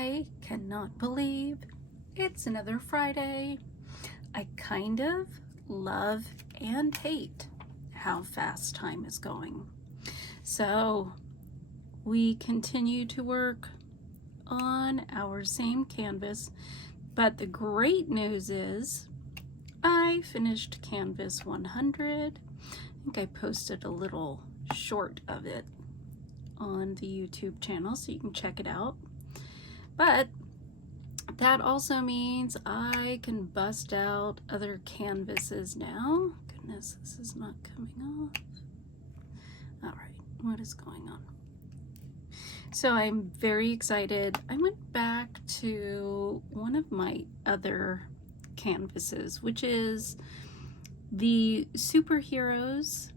I cannot believe it's another Friday. I kind of love and hate how fast time is going. So we continue to work on our same canvas, but the great news is I finished canvas 100. I think I posted a little short of it on the YouTube channel so you can check it out. But that also means I can bust out other canvases now. Goodness, this is not coming off. All right, what is going on? So I'm very excited. I went back to one of my other canvases, which is the superheroes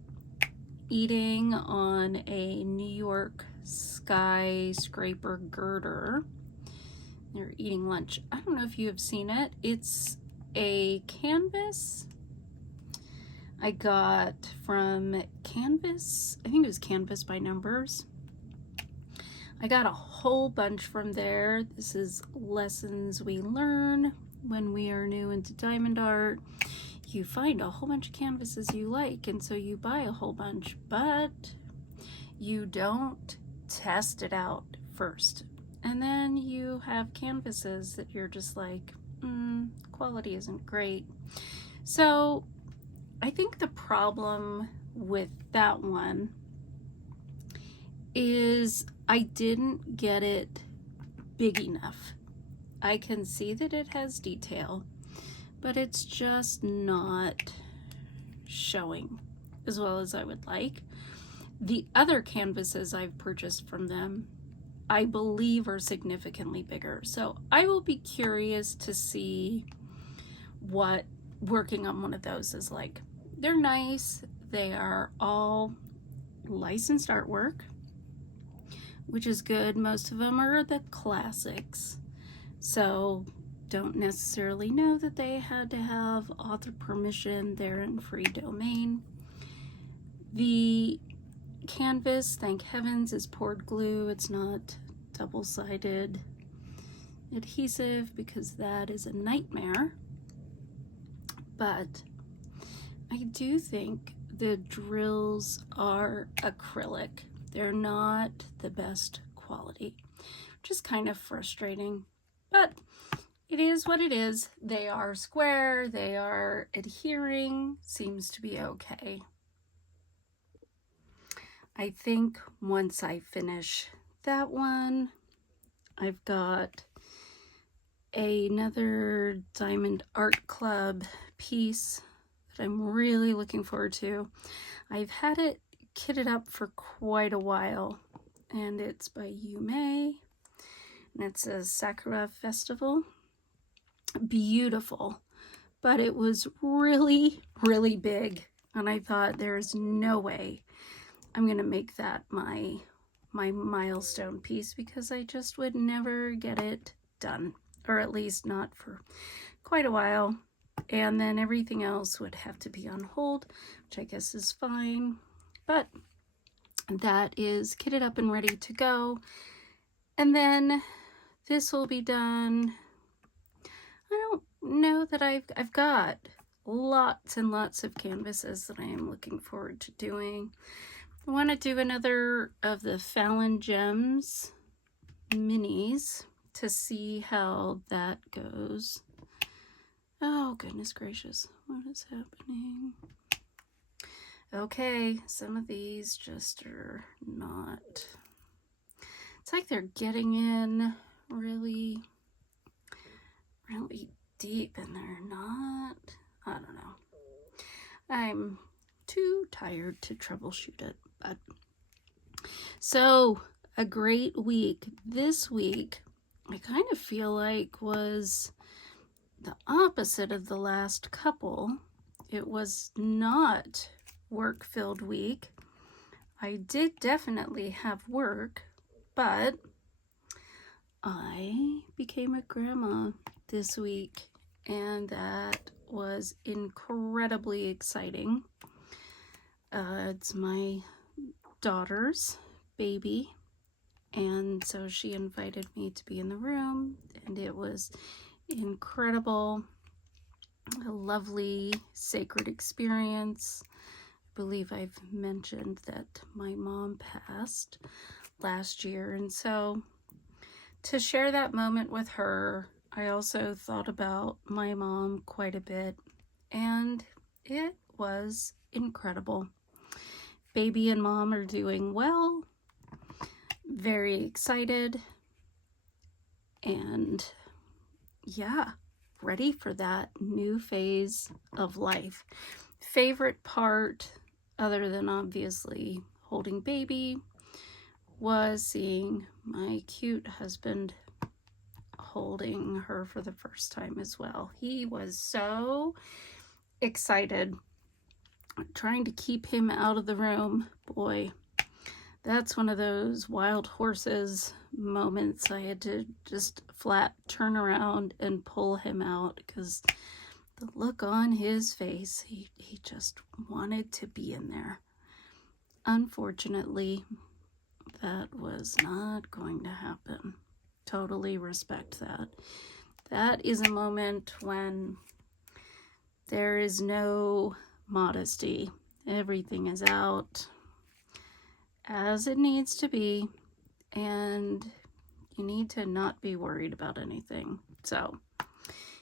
eating on a New York skyscraper girder. They're eating lunch. I don't know if you have seen it. It's a canvas I got from Canvas. I think it was Canvas by Numbers. I got a whole bunch from there. This is lessons we learn when we are new into diamond art. You find a whole bunch of canvases you like, and so you buy a whole bunch, but you don't test it out first. And then you have canvases that you're just like, quality isn't great. So I think the problem with that one is I didn't get it big enough. I can see that it has detail, but it's just not showing as well as I would like. The other canvases I've purchased from them, I believe, are significantly bigger. So I will be curious to see what working on one of those is like. They're nice. They are all licensed artwork, which is good. Most of them are the classics. So don't necessarily know that they had to have author permission. They're in free domain. The canvas, thank heavens, is poured glue. It's not double-sided adhesive because that is a nightmare. But I do think the drills are acrylic. They're not the best quality, which is kind of frustrating, but it is what it is. They are square, they are adhering, seems to be okay. I think once I finish that one, I've got another Diamond Art Club piece that I'm really looking forward to. I've had it kitted up for quite a while, and it's by Yume, and it's a Sakura Festival. Beautiful, but it was really, really big, and I thought there's no way I'm gonna make that my milestone piece because I just would never get it done, or at least not for quite a while, and then everything else would have to be on hold, which I guess is fine. But that is kitted up and ready to go, and then this will be done. I don't know that I've got lots and lots of canvases that I am looking forward to doing. I want to do another of the Fallon Gems minis to see how that goes. Oh, goodness gracious. What is happening? Okay, some of these just are not. It's like they're getting in really, really deep and they're not. I don't know. I'm too tired to troubleshoot it. But so a great week. This week, I kind of feel like was the opposite of the last couple. It was not work-filled week. I did definitely have work, but I became a grandma this week, and that was incredibly exciting. It's my daughter's baby, And so she invited me to be in the room, and it was incredible, a lovely, sacred experience. I believe I've mentioned that my mom passed last year, and so to share that moment with her, I also thought about my mom quite a bit, and it was incredible. Baby and mom are doing well, very excited, and yeah, ready for that new phase of life. Favorite part, other than obviously holding baby, was seeing my cute husband holding her for the first time as well. He was so excited, trying to keep him out of the room. Boy, that's one of those wild horses moments. I had to just flat turn around and pull him out because the look on his face, he just wanted to be in there. Unfortunately, that was not going to happen. Totally respect that. That is a moment when there is no modesty. Everything is out as it needs to be, and you need to not be worried about anything. So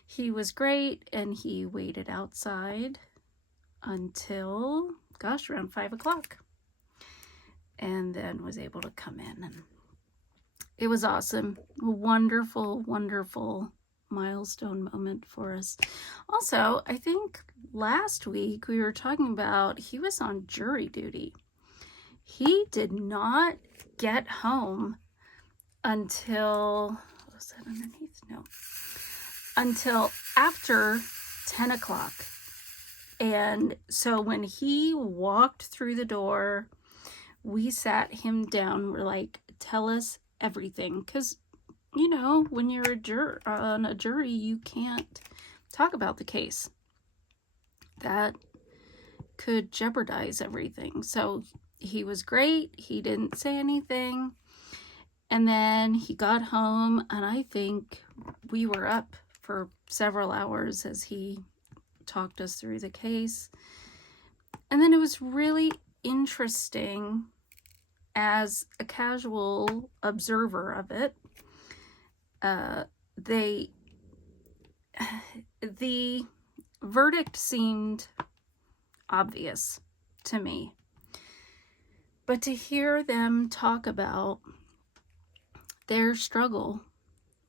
he was great, and he waited outside until, gosh, around 5 o'clock, and then was able to come in, and it was awesome. A wonderful, wonderful milestone moment for us. Also, I think last week we were talking about he was on jury duty. He did not get home until, was that underneath? No. Until after 10 o'clock. And so when he walked through the door, we sat him down. We're like, tell us everything. Because, you know, when you're on a jury, you can't talk about the case. That could jeopardize everything. So he was great. He didn't say anything. And then he got home, and I think we were up for several hours as he talked us through the case. And then it was really interesting as a casual observer of it. The verdict seemed obvious to me. But to hear them talk about their struggle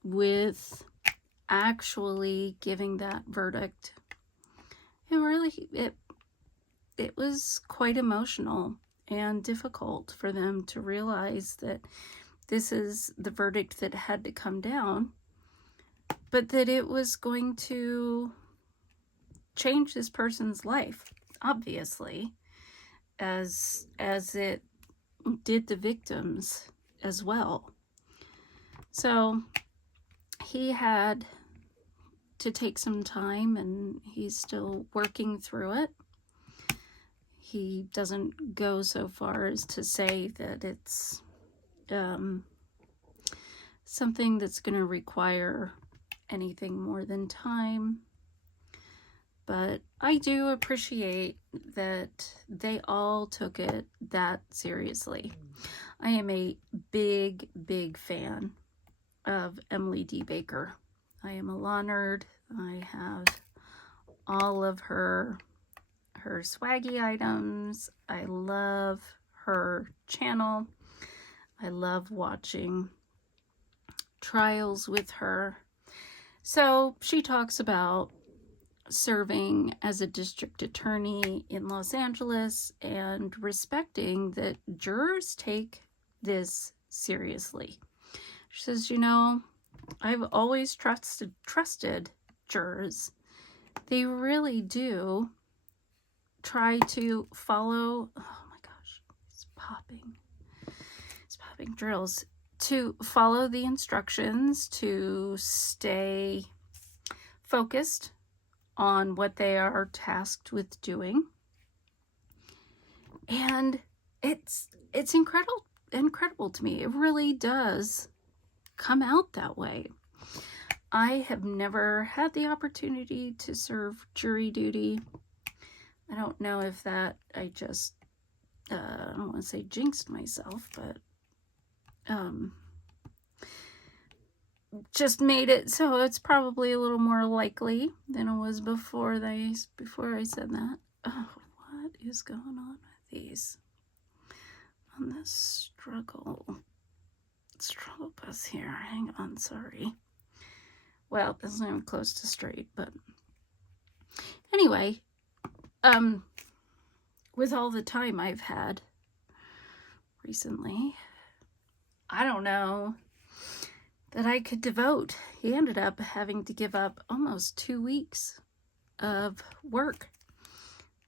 with actually giving that verdict, it was quite emotional and difficult for them to realize that this is the verdict that had to come down, but that it was going to change this person's life, obviously, as it did the victims as well. So he had to take some time, and he's still working through it. He doesn't go so far as to say that it's something that's going to require anything more than time. But I do appreciate that they all took it that seriously. I am a big, big fan of Emily D. Baker. I am a law nerd. I have all of her swaggy items. I love her channel. I love watching trials with her. So she talks about serving as a district attorney in Los Angeles and respecting that jurors take this seriously. She says, you know, I've always trusted jurors. They really do try to follow, oh my gosh, it's popping drills, to follow the instructions, to stay focused on what they are tasked with doing. And it's incredible incredible to me. It really does come out that way. I have never had the opportunity to serve jury duty. I don't know if that, I just, I don't want to say jinxed myself, but just made it so it's probably a little more likely than it was before I said that. Oh, what is going on with these? On this struggle bus here. Hang on, sorry. Well, it's not even close to straight, but anyway, with all the time I've had recently, I don't know that I could devote. He ended up having to give up almost 2 weeks of work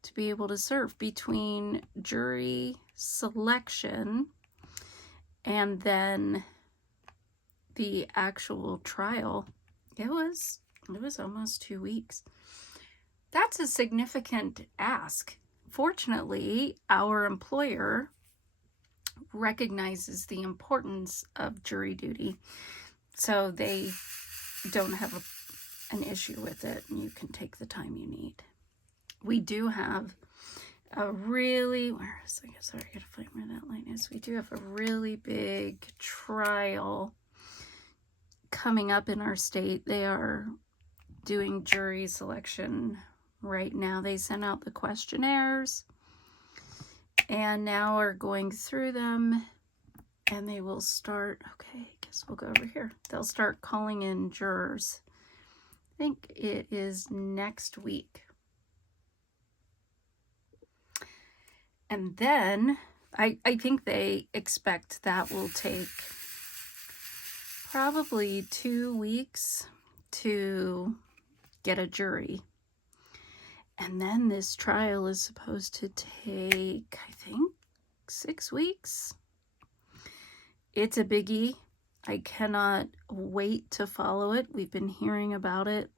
to be able to serve between jury selection and then the actual trial. It was almost 2 weeks. That's a significant ask. Fortunately, our employer recognizes the importance of jury duty, so they don't have an issue with it, and you can take the time you need. We do have a really, sorry, I gotta find where that line is. We do have a really big trial coming up in our state. They are doing jury selection right now. They sent out the questionnaires and now are going through them, and they will start, okay, I guess we'll go over here. They'll start calling in jurors. I think it is next week. And then I think they expect that will take probably 2 weeks to get a jury. And then this trial is supposed to take, I think, 6 weeks. It's a biggie. I cannot wait to follow it. We've been hearing about it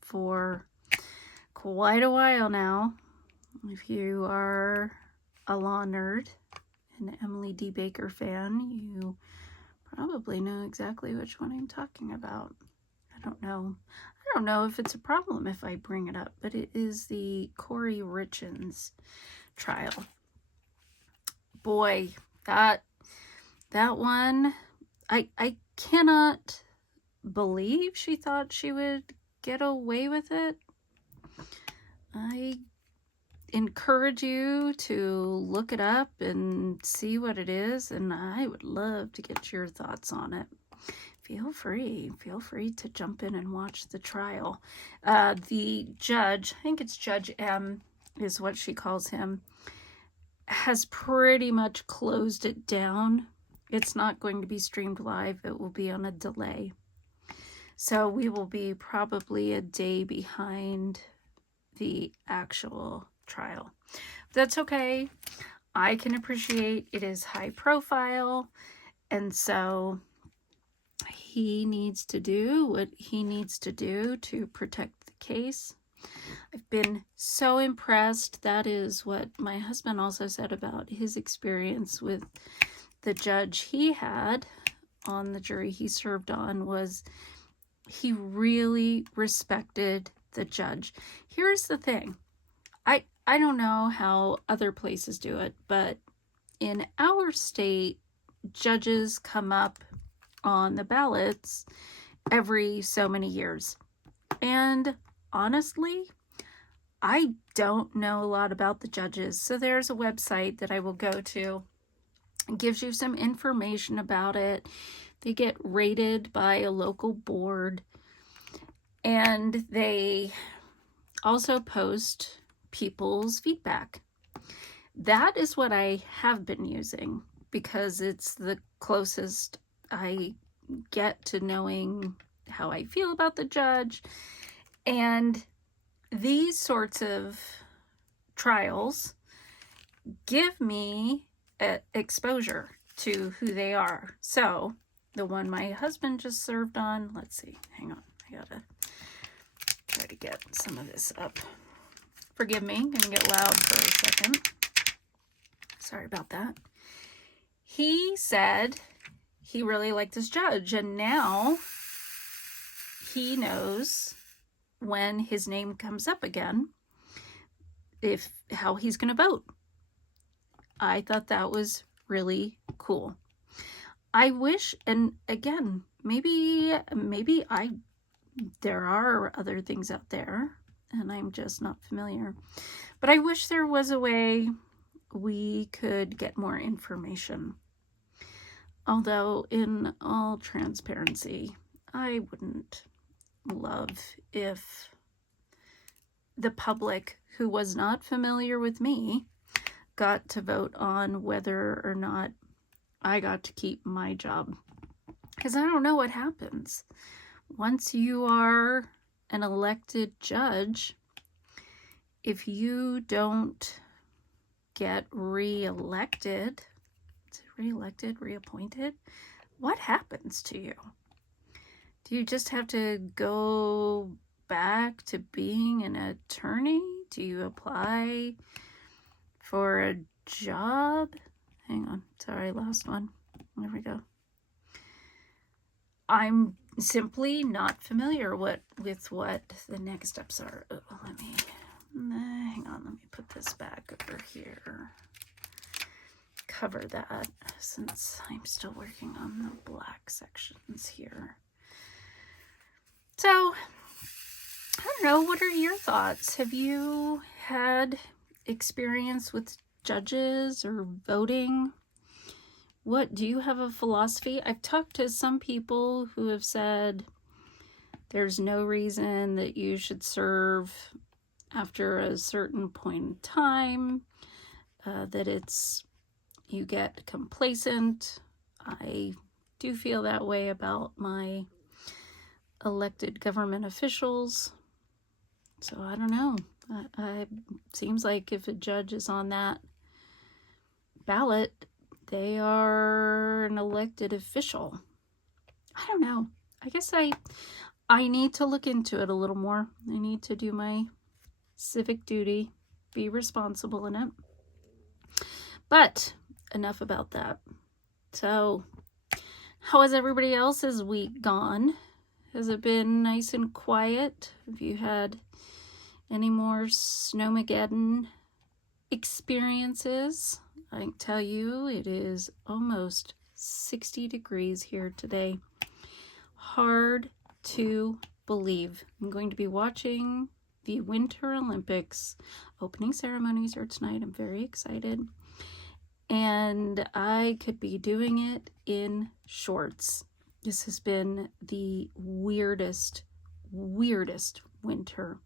for quite a while now. If you are a law nerd, an Emily D. Baker fan, you probably know exactly which one I'm talking about. I don't know if it's a problem if I bring it up, but it is the Corey Richins trial. Boy, that one, I cannot believe she thought she would get away with it. I encourage you to look it up and see what it is, and I would love to get your thoughts on it. Feel free to jump in and watch the trial. The judge, I think it's Judge M is what she calls him, has pretty much closed it down. It's not going to be streamed live. It will be on a delay. So we will be probably a day behind the actual trial. That's okay. I can appreciate it is high profile, and so he needs to do what he needs to do to protect the case. I've been so impressed. That is what my husband also said about his experience with the judge he had on the jury he served on, was he really respected the judge. Here's the thing. I don't know how other places do it, but in our state, judges come up on the ballots every so many years. And honestly, I don't know a lot about the judges. So there's a website that I will go to. It gives you some information about it. They get rated by a local board, and they also post people's feedback. That is what I have been using because it's the closest I get to knowing how I feel about the judge. And these sorts of trials give me exposure to who they are. So the one my husband just served on, let's see, hang on, I gotta try to get some of this up. Forgive me, I'm gonna get loud for a second. Sorry about that. he said he really liked this judge, and now he knows when his name comes up again how he's going to vote. I thought that was really cool. I wish, and again, maybe there are other things out there and I'm just not familiar, but I wish there was a way we could get more information. Although, in all transparency, I wouldn't love if the public who was not familiar with me got to vote on whether or not I got to keep my job. Because I don't know what happens. Once you are an elected judge, if you don't get reappointed, what happens to you? Do you just have to go back to being an attorney? Do you apply for a job? Hang on, sorry, last one. There we go. I'm simply not familiar with what the next steps are. Hang on, let me put this back over here. Cover that since I'm still working on the black sections here. So, I don't know, what are your thoughts? Have you had experience with judges or voting? What do you have a philosophy? I've talked to some people who have said there's no reason that you should serve after a certain point in time, that you get complacent. I do feel that way about my elected government officials. So I don't know. It seems like if a judge is on that ballot, they are an elected official. I don't know. I guess I need to look into it a little more. I need to do my civic duty, be responsible in it. But enough about that. So, how has everybody else's week gone? Has it been nice and quiet? Have you had any more Snowmageddon experiences? I can tell you it is almost 60 degrees here today. Hard to believe. I'm going to be watching the Winter Olympics. Opening ceremonies are tonight. I'm very excited. And I could be doing it in shorts. This has been the weirdest winter.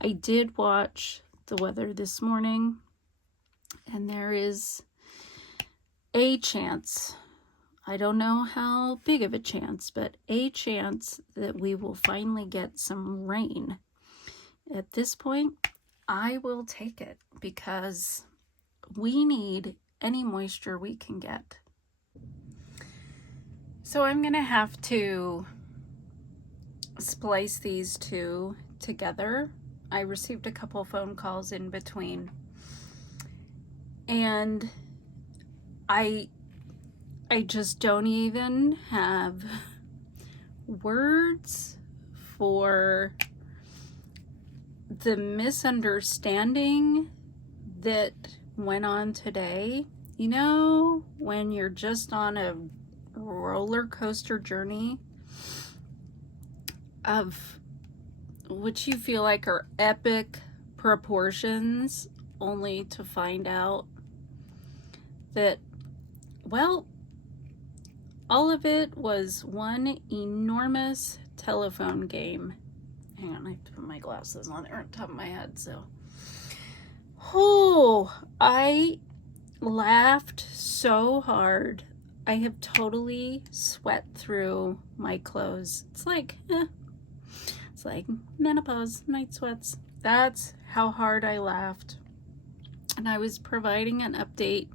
I did watch the weather this morning, and there is a chance, I don't know how big of a chance, but a chance that we will finally get some rain. At this point, I will take it because we need any moisture we can get. So I'm going to have to splice these two together. I received a couple phone calls in between, and I just don't even have words for the misunderstanding that went on today. You know, when you're just on a roller coaster journey of which you feel like are epic proportions, only to find out that, well, all of it was one enormous telephone game. Hang on, I have to put my glasses on. They're on top of my head, so. Oh, I laughed so hard. I have totally sweat through my clothes. It's like menopause, night sweats. That's how hard I laughed. And I was providing an update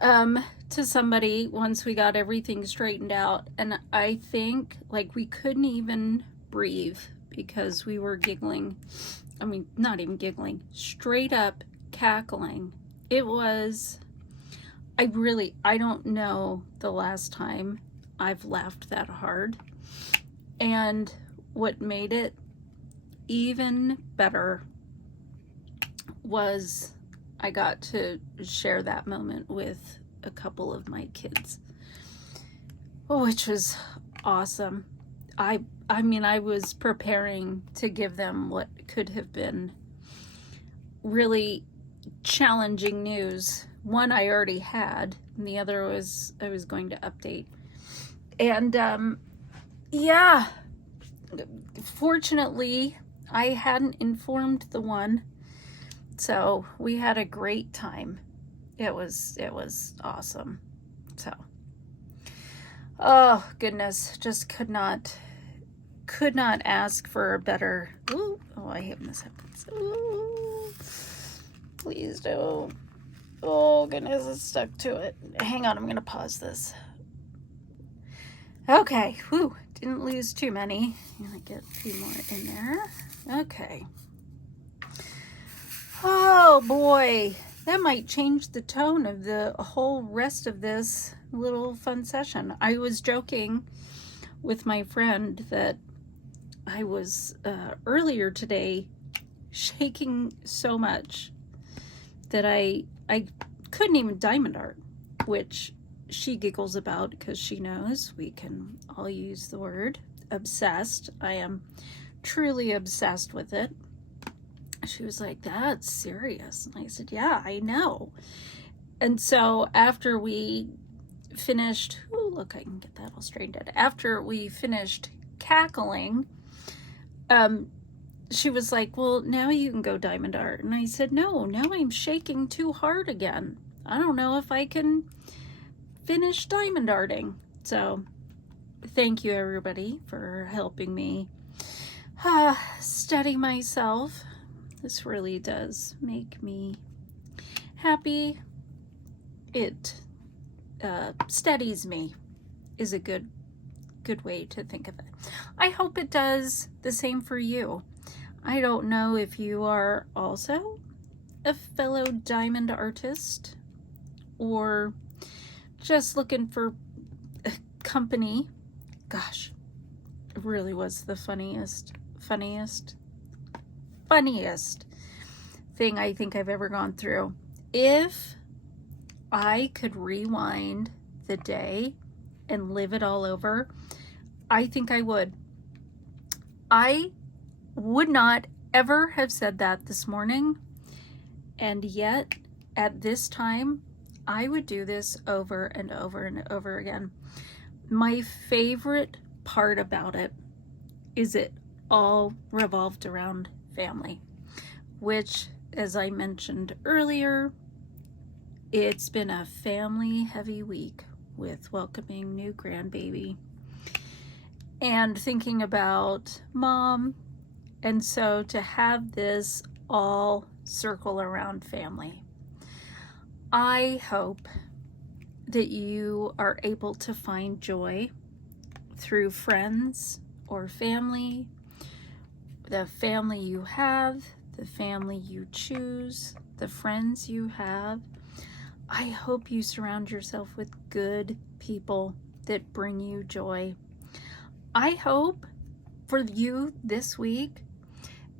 to somebody once we got everything straightened out. And I think like we couldn't even breathe because we were giggling. I mean, not even giggling, straight up cackling. It was I don't know the last time I've laughed that hard. And what made it even better was I got to share that moment with a couple of my kids, which was awesome. I mean, I was preparing to give them what could have been really challenging news. One I already had, and the other was I was going to update. And yeah, fortunately, I hadn't informed the one, so we had a great time. It was awesome. So, oh goodness, just could not ask for a better. Ooh, oh, I hate when this happens. Ooh, please don't. Oh goodness, it's stuck to it. Hang on, I'm gonna pause this. Okay, whew, didn't lose too many. I'm gonna get a few more in there. Okay. Oh boy, that might change the tone of the whole rest of this little fun session. I was joking with my friend that I was earlier today shaking so much that I couldn't even diamond art, which she giggles about because she knows we can all use the word obsessed. I am truly obsessed with it. She was like, that's serious. And I said, yeah, I know. And so after we finished, ooh, look, I can get that all straightened out. After we finished cackling, she was like, well, now you can go diamond art. And I said, no, now I'm shaking too hard again. I don't know if I can finish diamond arting. So thank you everybody for helping me study myself. This really does make me happy. It steadies me, is a good way to think of it. I hope it does the same for you. I don't know if you are also a fellow diamond artist or just looking for company. Gosh, it really was the funniest thing I think I've ever gone through. If I could rewind the day and live it all over, I think I would. I would not ever have said that this morning, and yet at this time I would do this over and over and over again. My favorite part about it is it all revolved around family, which, as I mentioned earlier, it's been a family heavy week with welcoming new grandbaby and thinking about mom. And so to have this all circle around family, I hope that you are able to find joy through friends or family, the family you have, the family you choose, the friends you have. I hope you surround yourself with good people that bring you joy. I hope for you this week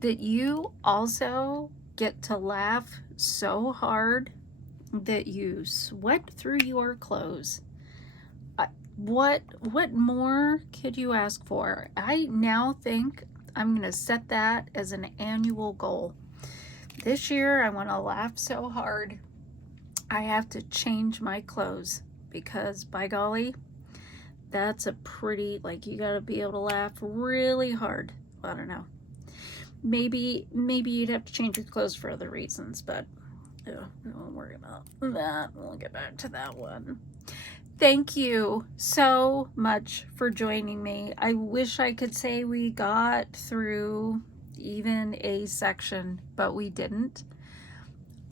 that you also get to laugh so hard that you sweat through your clothes. What more could you ask for? I now think I'm going to set that as an annual goal. This year I want to laugh so hard I have to change my clothes, because by golly, that's a pretty, like, you got to be able to laugh really hard. I don't know. Maybe you'd have to change your clothes for other reasons, but don't worry about that. We'll get back to that one. Thank you so much for joining me. I wish I could say we got through even a section, but we didn't.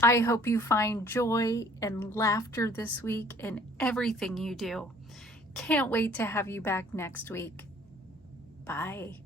I hope you find joy and laughter this week in everything you do. Can't wait to have you back next week. Bye.